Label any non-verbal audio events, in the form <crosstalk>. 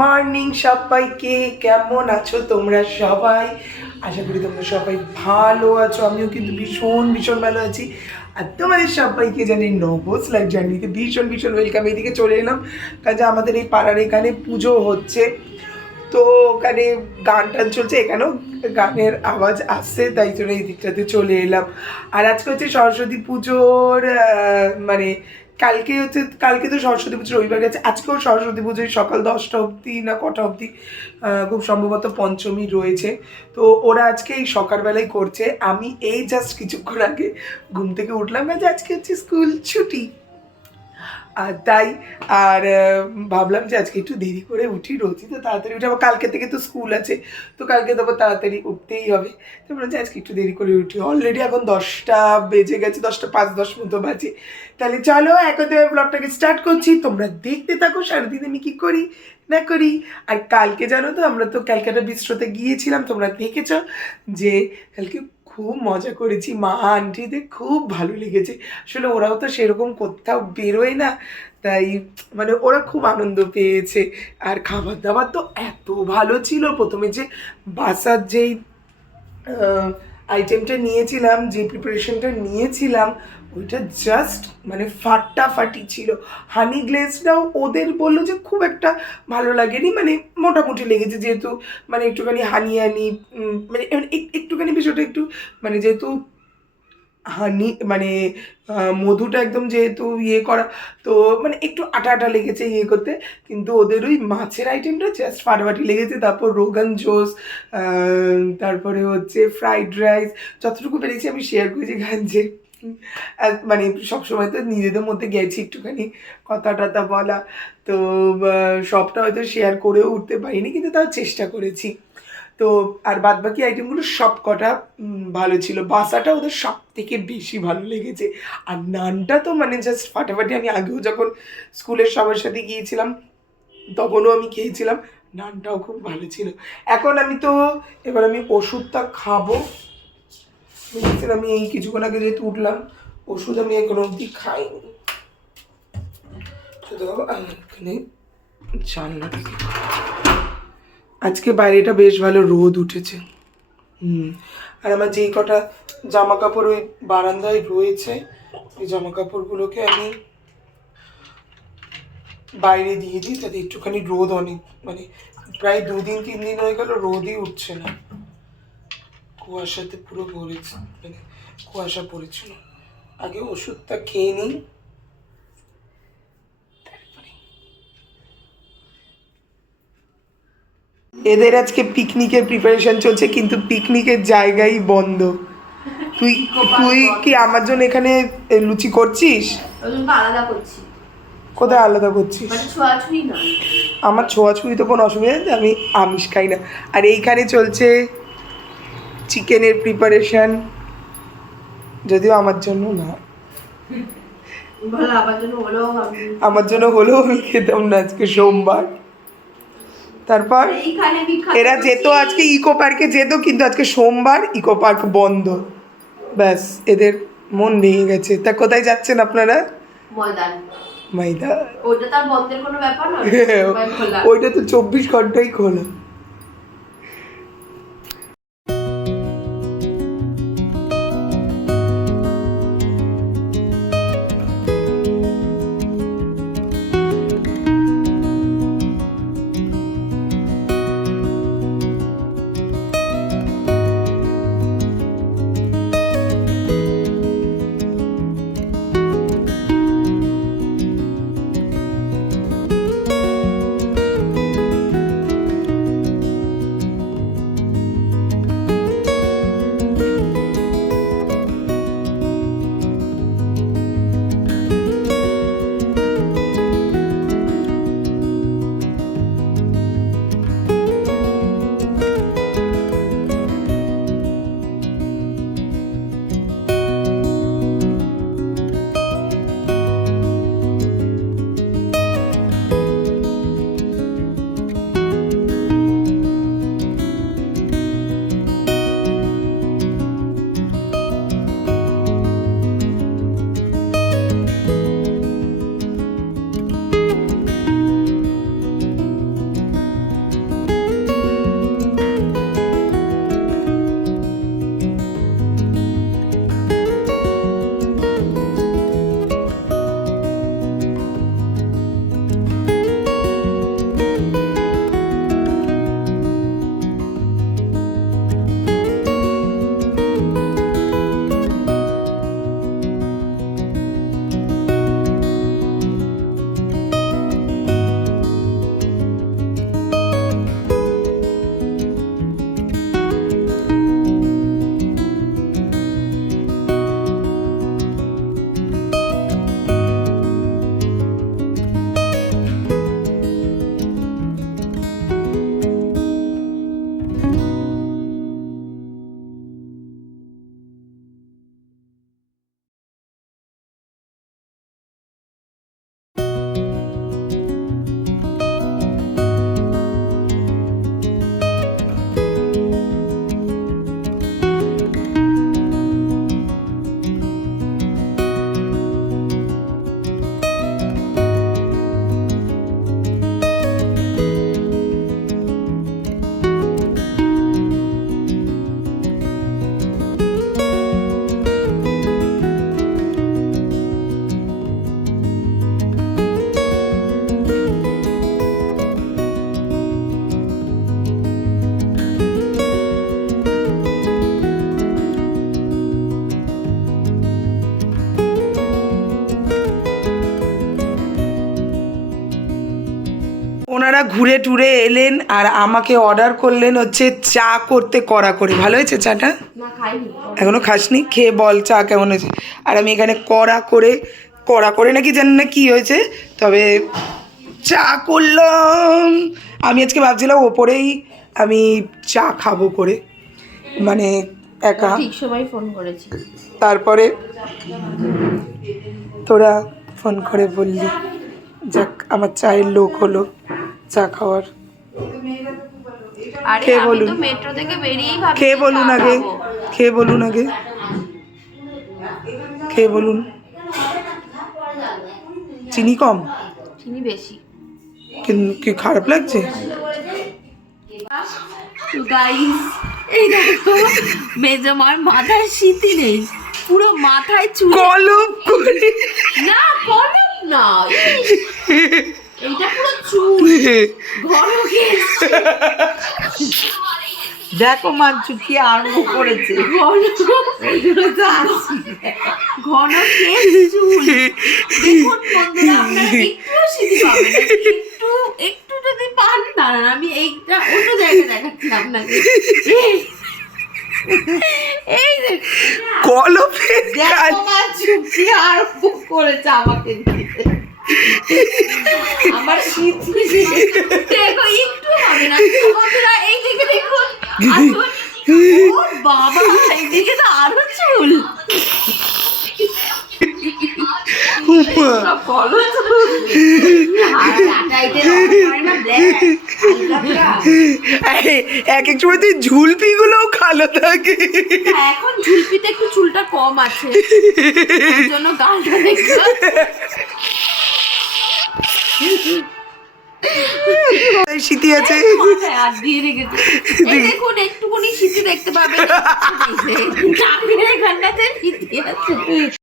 Morning সবাইকে কেমন আছো তোমরা সবাই? আশা করি তোমরা সবাই ভালো আছো। আমিও কিন্তু ভীষণ ভীষণ ভালো আছি। আর তোমাদের সবাইকে জানি নবস লাইফ জার্নিতে ভীষণ ভীষণ ওয়েলকাম এদিকে চলে এলাম। কাজে আমাদের এই পাড়ার এখানে পুজো হচ্ছে। তো ওখানে গান টান চলছে, এখানেও গানের আওয়াজ আসছে, তাই জন্য এই দিকটাতে চলে এলাম। আর আজকে হচ্ছে সরস্বতী পুজোর মানে কালকে হচ্ছে, কালকে তো সরস্বতী পুজো রবিবার গেছে, আজকেও সরস্বতী পুজোয় সকাল দশটা অবধি না কটা অবধি খুব সম্ভবত পঞ্চমী রয়েছে। তো ওরা আজকে এই সকালবেলায় করছে। আমি এই জাস্ট কিছুক্ষণ আগে ঘুম থেকে উঠলাম না যে আজকে হচ্ছে স্কুল ছুটি। আর তাই, আর ভাবলাম যে আজকে একটু দেরি করে উঠি, রোজই তো তাড়াতাড়ি উঠে, আবার কালকে থেকে তো স্কুল আছে, তো কালকে তো আবার তাড়াতাড়ি উঠতেই হবে। তো ভাবলাম যে আজকে একটু দেরি করে উঠি। অলরেডি এখন দশটা বেজে গেছে, দশটা পাঁচ, দশ মতো বাজে। তাহলে চলো, এখন থেকে ব্লগটাকে স্টার্ট করছি। তোমরা দেখতে থাকো, সারাদিন আমি কী করি, না করি। আর কালকে জানো তো, আমরা তো ক্যালকাটা বিস্ট্রোতে গিয়েছিলাম, তোমরা দেখেছ যে কালকে খুব মজা করেছি। মা, আন্টিদের খুব ভালো লেগেছে। আসলে ওরাও তো সেরকম কোথাও বেরোয় না। তাই মানে ওরা খুব আনন্দ পেয়েছে। আর খাবার দাবার তো এত ভালো ছিল। প্রথমে যে বাসার যেই আইটেমটা নিয়েছিলাম, যে প্রিপারেশনটা নিয়েছিলাম ওইটা জাস্ট মানে ফাটাফাটি ছিল। হানি গ্লেজটাও ওদের বলল যে খুব একটা ভালো লাগেনি মানে মোটামুটি লেগেছে যেহেতু মানে একটুখানি হানি হানি মানে একটুখানি বিষয়টা একটু মানে যেহেতু হানি মানে মধুটা একদম যেহেতু ইয়ে করা, তো মানে একটু আটা আটা লেগেছে ইয়ে করতে, কিন্তু ওদের ওই মাছের আইটেমটা জাস্ট ফাটাফাটি লেগেছে। তারপর রোগান জোস তারপরে হচ্ছে ফ্রাইড রাইস যতটুকু পেরেছি আমি শেয়ার করেছি গাঞ্জে মানে সবসময় তো নিজেদের মধ্যে গেছি একটুখানি কথা টথা বলা। তো সবটা হয়তো শেয়ার করেও উঠতে পারিনি, কিন্তু তাও চেষ্টা করেছি। তো, আর বাদ বাকি আইটেমগুলো সব কটা ভালো ছিল। বাসাটা ওদের সব থেকে বেশি ভালো লেগেছে। আর নানটা তো মানে জাস্ট ফাটাফাটি আমি আগেও যখন স্কুলের সবার সাথে গিয়েছিলাম, তখনও আমি খেয়েছিলাম। নানটাও খুব ভালো ছিল। এখন আমি তো, এবার আমি ওষুধটা খাব। মেডিসিন আমি এই কিছুক্ষণ আগে যেহেতু উঠলাম, ওষুধ আমি এখনও অবধি খাইনি। তো এখানে জানলাটাকে আজকে বাইরেটা বেশ ভালো রোদ উঠেছে। হুম, আর আমার যেই কটা জামা কাপড় ওই বারান্দায় রয়েছে ওই জামা কাপড়গুলোকে আমি বাইরে দিয়ে দিই তাতে একটুখানি রোদ অনেক মানে প্রায় দুদিন, তিন দিন হয়ে গেল রোদই উঠছে না। কুয়াশাতে পুরো ভরেছে মানে কুয়াশা পড়েছিল। আগে ওষুধটা খেয়ে নিই। এদের আজকে পিকনিকের প্রিপারেশন চলছে কিন্তু পিকনিকের জায়গাই বন্ধ। তুই তুই কি আমার জন্য এখানে লুচি করছিস? আলাদা করছি। কোথায় আলাদা করছিস? মানে ছোঁয়াছুঁই না। আমার ছোঁয়াছুঁই তো কোনো অসুবিধা নেই আমি আমিষ খাই না। আর এইখানে চলছে চিকেনের প্রিপারেশন যদিও আমার জন্য না। আমার জন্য হলেও আমি খেতাম না আজকে সোমবার। তারপর এরা যেত আজকে ইকো পার্কে যেত কিন্তু আজকে সোমবার ইকো পার্ক বন্ধ। ব্যাস এদের মন ভেঙে গেছে। তা কোথায় যাচ্ছেন আপনারা? ময়দান। ওইটা তো চব্বিশ ঘন্টাই খোলা। ঘুরে টুরে এলেন আর আমাকে অর্ডার করলেন হচ্ছে চা করতে কড়া করে। ভালো হয়েছে চাটা? না খাইনি। এখনও খাসনি? খেয়ে বল চা কেমন হয়েছে? আর আমি এখানে কড়া করে কড়া করে নাকি জানি না কি হয়েছে তবে চা করলাম। আমি আজকে ভাবছিলাম ওপরেই আমি চা খাব করে। মানে একা। ঠিক সময় ফোন করেছি। তারপরে তোরা ফোন করে বললি যাক আমার চায়ের লোক হলো। চা খাওয়ার। আরে খেয়ে বলুন। মেট্রো থেকে বেরিয়েই খেয়ে বলুন আগে খেয়ে বলুন আগে। খেয়ে বলুন। চিনি কম? চিনি বেশি। কি খারাপ লাগছে? এই দেখো মেজমার মাথায় শীতি নেই পুরো মাথায় চুল। কলপ করে। না কলম না এইটা পুরো চুল। দেখো মাঞ্চু কি আরম্ভ করেছে। ঘন এইগুলো তো আসি। ঘন চুল। দেখুন বন্ধুরা আপনারা একটু পাবেন একটু একটু যদি পান দাঁড়ান আমি এইটা অন্য জায়গায় দেখাচ্ছি আপনাকে। এই, কলপের কাজ দেখো মাঞ্চু কি আরম্ভ করেছে আমাকে দিতে আমার শীত দেখো একটু হবে না। বন্ধুরা এই দিকে দেখুন বাবা তো আরও চুল। <laughs> এক এক সময় তুই ঝুলপি গুলোও খালো থাকে। এখন ঝুলপিতে একটু চুলটা কম আছে। জন্য গালটা এই আছে দিয়ে রেখেছে দেখুন একটুখানি শীতে দেখতে পাবেন এখানটাতে শীতে আছে